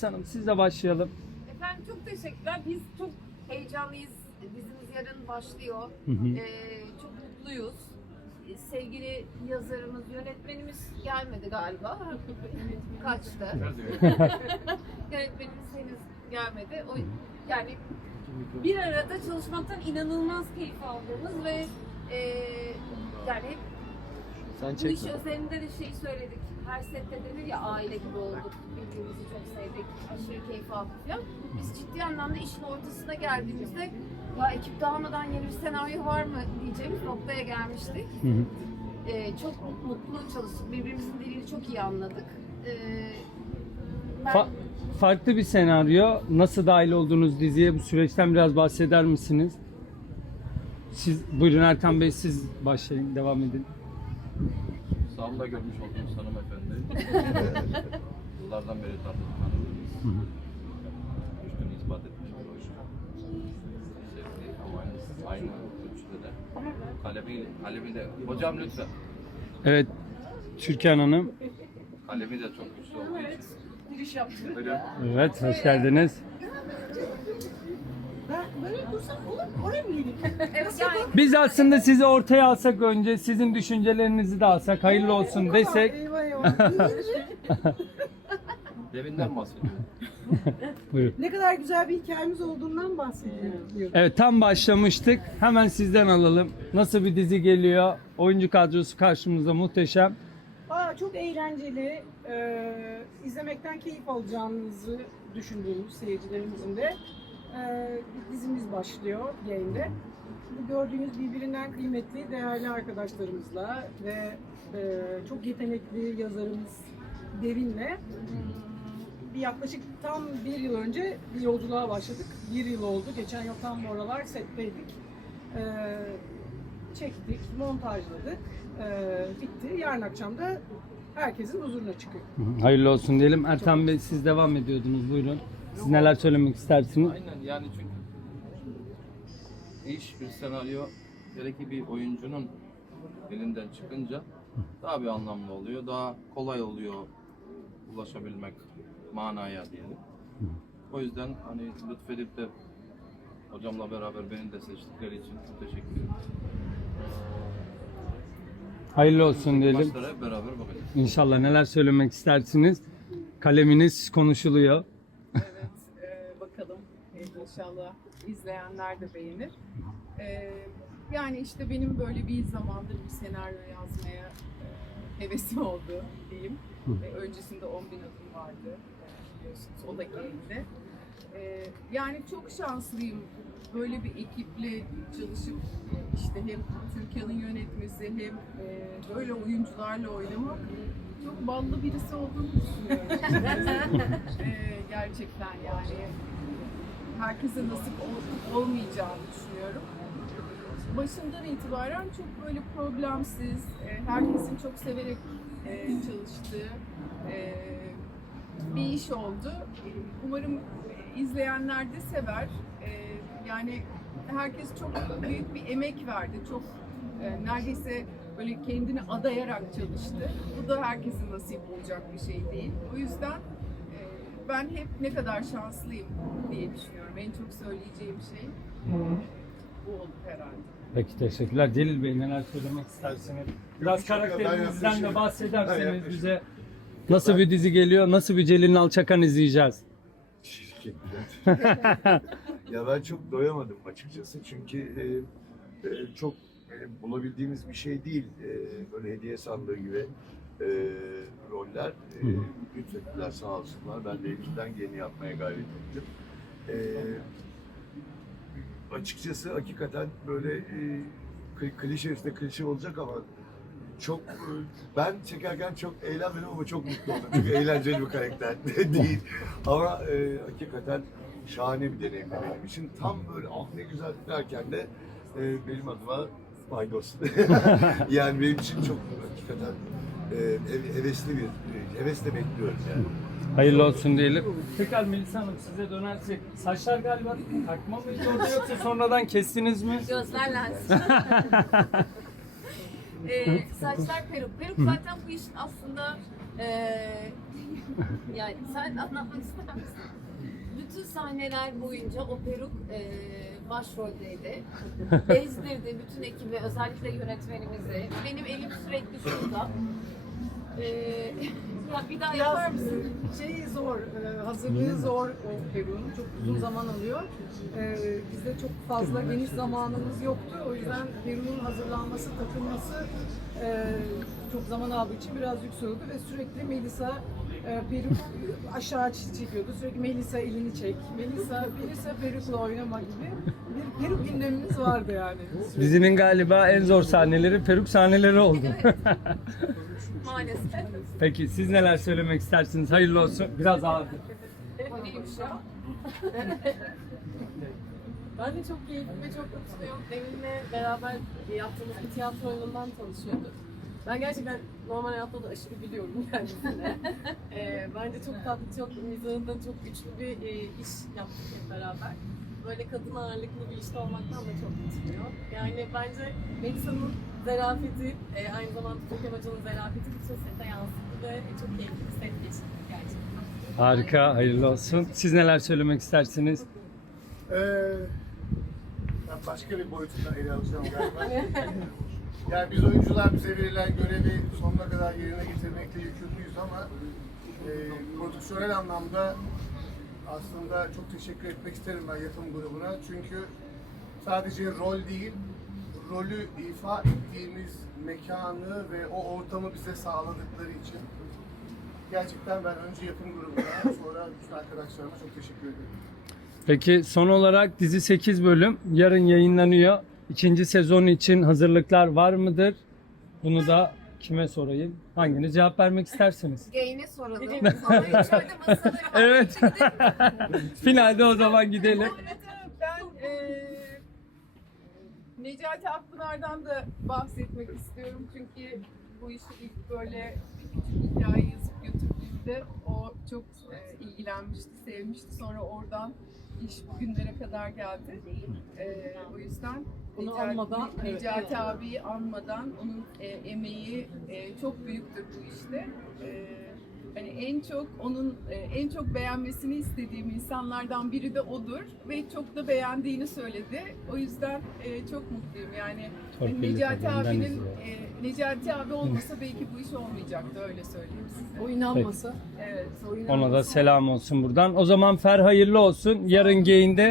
Melisa Hanım sizle başlayalım. Efendim çok teşekkürler. Biz çok heyecanlıyız. Dizimiz yarın başlıyor. Hı hı. Ee, çok mutluyuz. Ee, Sevgili yazarımız, yönetmenimiz gelmedi galiba. Kaçtı. Yönetmenimiz henüz gelmedi. O yani bir arada çalışmaktan inanılmaz keyif aldığımız ve e, yani hep Sen bu iş özelinde de şeyi söyledik. Her sette denir ya aile gibi olduk. Birbirimizi çok sevdik. Aşırı keyif aldık falan. Biz ciddi anlamda işin ortasına geldiğimizde ya ekip dağılmadan yeni bir senaryo var mı diyeceğimiz noktaya gelmiştik. Hı hı. Ee, çok mutlu çalıştık. Birbirimizin dilini çok iyi anladık. Ee, ben Fa- farklı bir senaryo. Nasıl dahil oldunuz diziye? Bu süreçten biraz bahseder misiniz? Siz buyurun Erkan Bey siz başlayın, devam edin. Sağımda görmüş olduğunuz hanımefendi. Yıllardan beri tanıdık tanıdığımız. Üstünü ispat etmiş bir oyuncu. Sevdiği ama aynı ölçüde de. Kalemi, kalemi de. Hocam lütfen. Evet, Türkan Hanım. Kalemi de çok güçlü olduğu için. Giriş yaptı. Evet, hoş geldiniz. Böyle dursam olur mu? Oraya mı geleyim? evet, yani Biz aslında sizi ortaya alsak önce, sizin düşüncelerinizi de alsak, hayırlı olsun desek. Eyvah eyvah. Deminden bahsediyor. Buyurun. ne kadar güzel bir hikayemiz olduğundan bahsediyor. Evet, tam başlamıştık. Hemen sizden alalım. Nasıl bir dizi geliyor? Oyuncu kadrosu karşımızda muhteşem. Aa, çok eğlenceli. Ee, izlemekten keyif alacağınızı düşündüğümüz seyircilerimizin de ee, bir dizimiz başlıyor yayında. Bu gördüğünüz birbirinden kıymetli, değerli arkadaşlarımızla ve ee, çok yetenekli yazarımız Devin'le bir yaklaşık tam bir yıl önce bir yolculuğa başladık. Bir yıl oldu. Geçen yıl tam bu aralar setteydik. Ee, çektik, montajladık. Ee, bitti. Yarın akşam da herkesin huzuruna çıkıyor. Hayırlı olsun diyelim. Ertan Bey siz devam ediyordunuz. Buyurun. Siz neler söylemek istersiniz? Aynen yani çünkü iş bir senaryo hele ki bir oyuncunun elinden çıkınca daha bir anlamlı oluyor. Daha kolay oluyor ulaşabilmek manaya diyelim. O yüzden hani lütfedip de hocamla beraber beni de seçtikleri için çok teşekkür ederim. Hayırlı olsun diyelim. Başlara hep beraber bakacağız. İnşallah neler söylemek istersiniz? Kaleminiz konuşuluyor. Evet, e, bakalım. E, inşallah izleyenler de beğenir. E, yani işte benim böyle bir zamandır bir senaryo yazmaya e, hevesim oldu diyeyim. Ve öncesinde 10 bin adım vardı e, biliyorsunuz. O da geldi. E, yani çok şanslıyım. Böyle bir ekiple çalışıp işte hem Türkiye'nin yönetmesi hem e, böyle oyuncularla oynamak çok ballı birisi olduğunu düşünüyorum. Ee, gerçekten yani herkese nasip ol- olmayacağını düşünüyorum. Başından itibaren çok böyle problemsiz, e, herkesin çok severek e, çalıştığı bir iş oldu. Umarım izleyenler de sever. E, yani herkes çok büyük bir emek verdi. Çok e, neredeyse böyle kendini adayarak çalıştı. Bu da herkesin nasip olacak bir şey değil. O yüzden e, ben hep ne kadar şanslıyım diye düşünüyorum. En çok söyleyeceğim şey bu oldu herhalde. Peki teşekkürler. Celil Bey neler söylemek istersiniz? Biraz karakterinizden de bahsederseniz bize nasıl bir dizi geliyor, nasıl bir Celil Nalçakan izleyeceğiz? Teşekkürler. ya ben çok doyamadım açıkçası çünkü e, e, çok e, bulabildiğimiz bir şey değil. E, böyle hediye sandığı gibi e, roller. E, lütfettiler sağ olsunlar. Ben de elimden geleni yapmaya gayret ettim. E, açıkçası hakikaten böyle e, kli- klişe üstüne klişe olacak ama çok ben çekerken çok eğlenmedim ama çok mutlu oldum. Çünkü eğlenceli bir karakter değil. Ama e, hakikaten şahane bir deneyim benim için. Tam böyle ah ne güzel derken de e, benim adıma paydos. yani benim için çok hakikaten e, hev- hevesli bir, e, hevesle bekliyorum yani. Hayırlı olsun diyelim. Tekrar Melisa Hanım size dönersek saçlar galiba takma mıydı orada yoksa sonradan kestiniz mi? gözler lens. Ee, saçlar peruk. Peruk zaten bu işin aslında ee, Yani sen anlatmak ister misin? Bütün sahneler boyunca o peruk e, başroldeydi. Bezdirdi bütün ekibi, özellikle yönetmenimizi. Benim elim sürekli şurada. E, ya bir daha Biraz yapar mısın? e, şey zor, e, hazırlığı zor o Peru'nun. Çok uzun zaman alıyor. E, bizde çok fazla geniş zamanımız yoktu. O yüzden Peru'nun hazırlanması, takılması e, çok zaman aldığı için biraz yük sürdü ve sürekli Melisa e, Peru aşağı çekiyordu. Sürekli Melisa elini çek, Melisa, Melisa Peruk'la oynama gibi bir Peruk gündemimiz vardı yani. Dizinin galiba en zor sahneleri peruk sahneleri oldu. Maalesef. Peki siz neler söylemek istersiniz? Hayırlı olsun. Biraz ağır. Neymiş ya? Ben de çok keyifli ve çok mutluyum. Deminle beraber yaptığımız bir tiyatro oyunundan tanışıyorduk. Ben gerçekten normal hayatta da aşırı biliyorum kendisine. ee, bence çok tatlı, çok mizahında çok güçlü bir e, iş yaptık hep beraber. Böyle kadın ağırlıklı bir işte olmaktan da çok mutluyum. Yani bence Melisa'nın zarafeti, e, aynı zamanda Türkan Hoca'nın zarafeti bütün sete yansıdı ve çok keyifli bir set geçirdik gerçekten. Harika, hayırlı olsun. Siz neler söylemek istersiniz? Ee, ben başka bir boyutundan ele alacağım galiba. yani biz oyuncular bize verilen görevi sonuna kadar yerine getirmekle yükümlüyüz ama e, prodüksiyonel anlamda aslında çok teşekkür etmek isterim ben yapım grubuna. Çünkü sadece rol değil, rolü ifa ettiğimiz mekanı ve o ortamı bize sağladıkları için gerçekten ben önce yapım grubuna sonra bütün arkadaşlarıma çok teşekkür ederim. Peki son olarak dizi 8 bölüm yarın yayınlanıyor. İkinci sezon için hazırlıklar var mıdır? Bunu da kime sorayım? Hanginiz cevap vermek isterseniz? Gain'e soralım. İçeride. Evet. Finalde o zaman gidelim. Ben eee Necati Akpınar'dan da bahsetmek istiyorum çünkü bu işi ilk böyle bir küçük hikaye yazıp götürdüğümde çok eee, ilgilenmişti, sevmişti. Sonra oradan iş bugünlere kadar geldi. Eee, o yüzden Bunu Necati- anmadan, evet. Necati abiyi anmadan onun eee, emeği eee, çok büyüktür bu işte. Eee, Hani en çok onun e, en çok beğenmesini istediğim insanlardan biri de odur ve çok da beğendiğini söyledi. O yüzden e, çok mutluyum. Yani Torpilli Necati tabii, ben abinin e, Necati abi olmasa belki bu iş olmayacaktı öyle söyleyeyim size. O inanmasa. Evet. Ona da selam olsun buradan. O zaman Fer hayırlı olsun. Yarın Gain'de